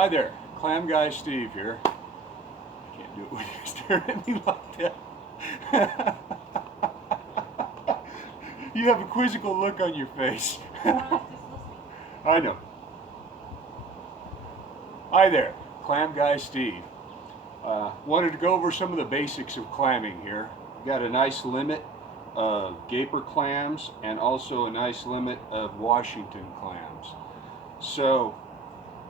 Hi there, Clam Guy Steve here. I can't do it when you stare at me like that. You have a quizzical look on your face. I know. Hi there, Clam Guy Steve. Wanted to go over some of the basics of clamming here. Got a nice limit of gaper clams and also a nice limit of Washington clams. So,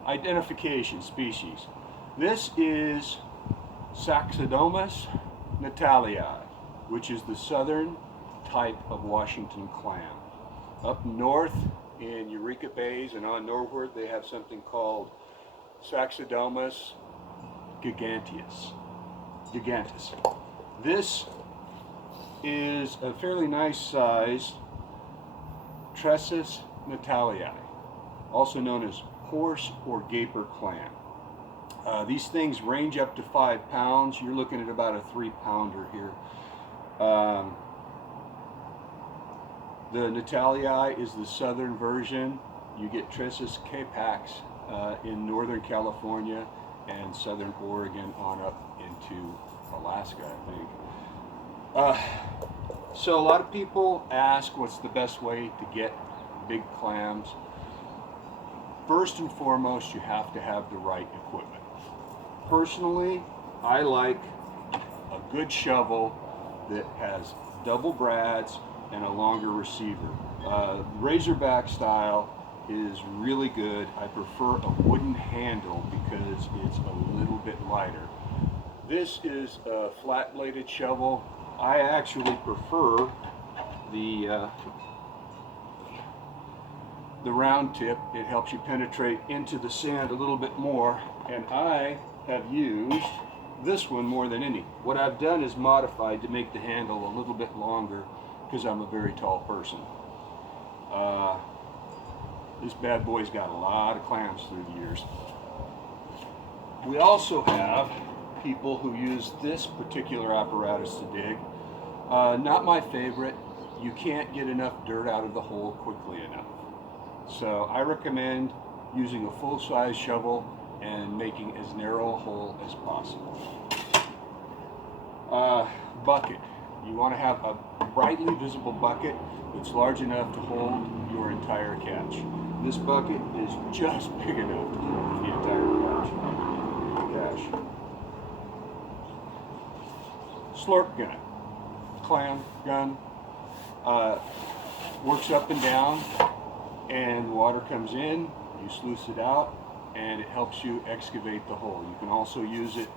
identification species. This is Saxidomus natalii, which is the southern type of Washington clam. Up north in Eureka Bays and on northward, they have something called Saxidomus giganteus. This is a fairly nice size Tressus natalii, also known as horse or gaper clam. These things range up to 5 pounds. You're looking at about a 3-pounder here. The natalii is the southern version. You get Tressus capax in northern California and southern Oregon on up into Alaska, I think. So a lot of people ask what's the best way to get big clams. First and foremost, you have to have the right equipment. Personally, I like a good shovel that has double brads and a longer receiver. Razorback style is really good. I prefer a wooden handle because it's a little bit lighter. This is a flat-bladed shovel. I actually prefer the round tip. It helps you penetrate into the sand a little bit more, and I have used this one more than any. What I've done is modified to make the handle a little bit longer because I'm a very tall person. This bad boy's got a lot of clams through the years. We also have people who use this particular apparatus to dig. Not my favorite. You can't get enough dirt out of the hole quickly enough. So I recommend using a full-size shovel and making as narrow a hole as possible. Bucket. You want to have a brightly visible bucket that's large enough to hold your entire catch. This bucket is just big enough to hold the entire catch. Slurp gun. Clam gun. Works up and down, and water comes in, you sluice it out, and it helps you excavate the hole. You can also use it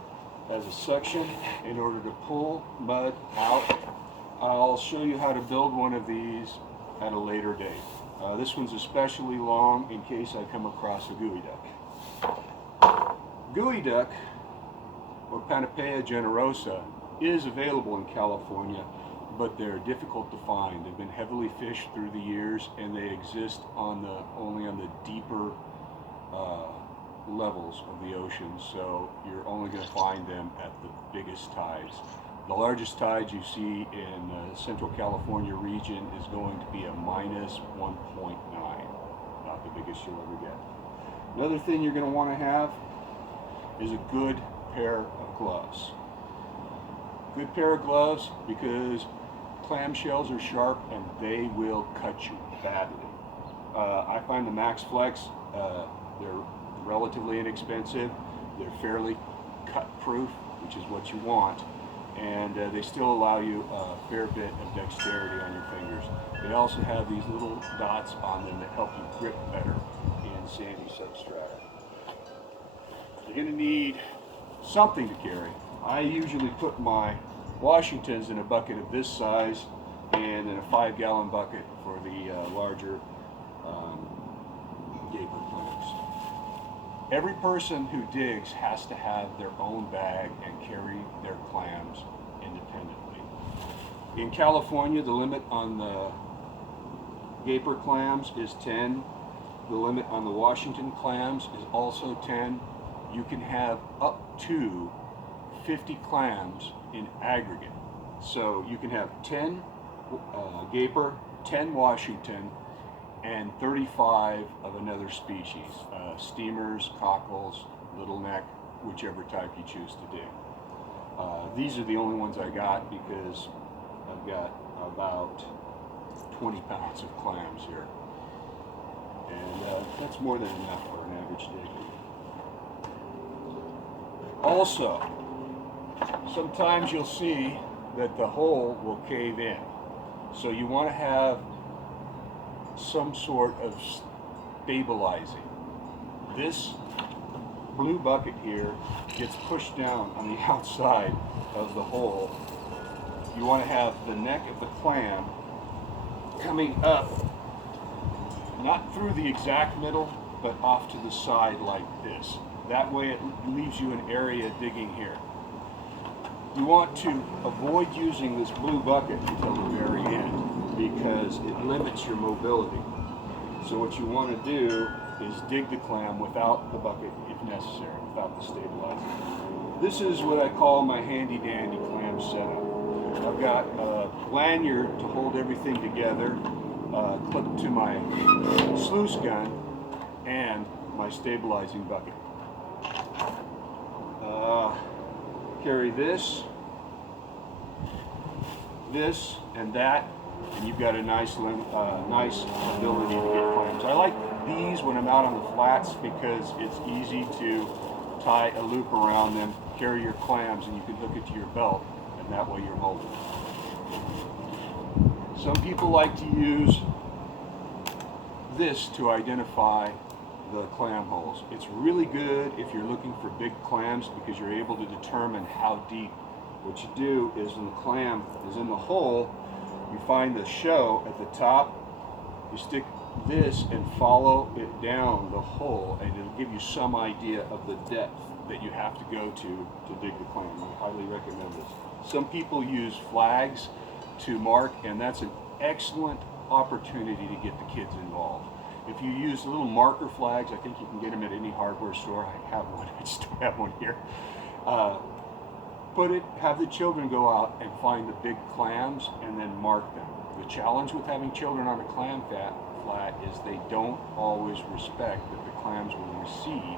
as a suction in order to pull mud out. I'll show you how to build one of these at a later date. This one's especially long in case I come across a gooey duck. Gooey duck, or Panapea generosa, is available in California, but they're difficult to find. They've been heavily fished through the years, and they exist only on the deeper levels of the ocean, so you're only going to find them at the biggest tides. The largest tide you see in the Central California region is going to be a minus 1.9, not the biggest you'll ever get. Another thing you're going to want to have is a good pair of gloves. Good pair of gloves because clam shells are sharp and they will cut you badly. I find the Max Flex, they're relatively inexpensive, they're fairly cut proof, which is what you want, and they still allow you a fair bit of dexterity on your fingers. They also have these little dots on them that help you grip better in sandy substrata. You're going to need something to carry. I usually put my Washingtons in a bucket of this size and in a 5-gallon bucket for the larger gaper clams. Every person who digs has to have their own bag and carry their clams independently. In California, the limit on the gaper clams is 10. The limit on the Washington clams is also 10. You can have up to 50 clams in aggregate. So you can have 10 gaper, 10 Washington, and 35 of another species, steamers, cockles, little neck, whichever type you choose to do. These are the only ones I got because I've got about 20 pounds of clams here. And that's more than enough for an average day. Also, sometimes you'll see that the hole will cave in. So you want to have some sort of stabilizing. This blue bucket here gets pushed down on the outside of the hole. You want to have the neck of the clam coming up, not through the exact middle, but off to the side like this. That way it leaves you an area digging here. You want to avoid using this blue bucket until the very end because it limits your mobility. So what you want to do is dig the clam without the bucket if necessary, without the stabilizer. This is what I call my handy dandy clam setup. I've got a lanyard to hold everything together, clipped to my sluice gun, and my stabilizing bucket. Carry this, and that, and you've got a nice ability to get clams. I like these when I'm out on the flats because it's easy to tie a loop around them, carry your clams, and you can hook it to your belt, and that way you're mobile. Some people like to use this to identify the clam holes. It's really good if you're looking for big clams because you're able to determine how deep. What you do is when the clam is in the hole, you find the show at the top, you stick this and follow it down the hole, and it'll give you some idea of the depth that you have to go to dig the clam. I highly recommend this. Some people use flags to mark, and that's an excellent opportunity to get the kids involved. If you use little marker flags, I think you can get them at any hardware store. I have one, I just don't have one here. Have the children go out and find the big clams and then mark them. The challenge with having children on a clam flat is they don't always respect that the clams will recede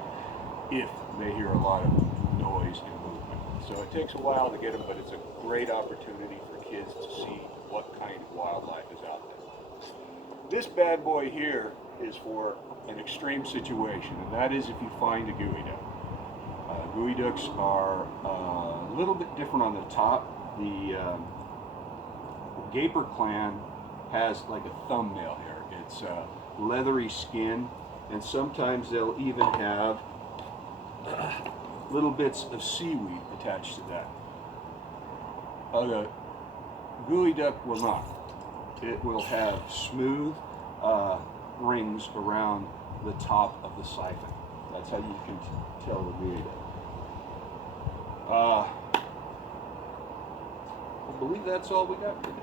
if they hear a lot of noise and movement. So it takes a while to get them, but it's a great opportunity for kids to see what kind of wildlife is out there. This bad boy here is for an extreme situation, and that is if you find a gooey duck. Gooey ducks are a little bit different on the top. The gaper clam has like a thumbnail here. It's leathery skin, and sometimes they'll even have little bits of seaweed attached to that. The gooey duck will not. It will have smooth rings around the top of the siphon. That's how you can tell the gooey duck. I believe that's all we got for today.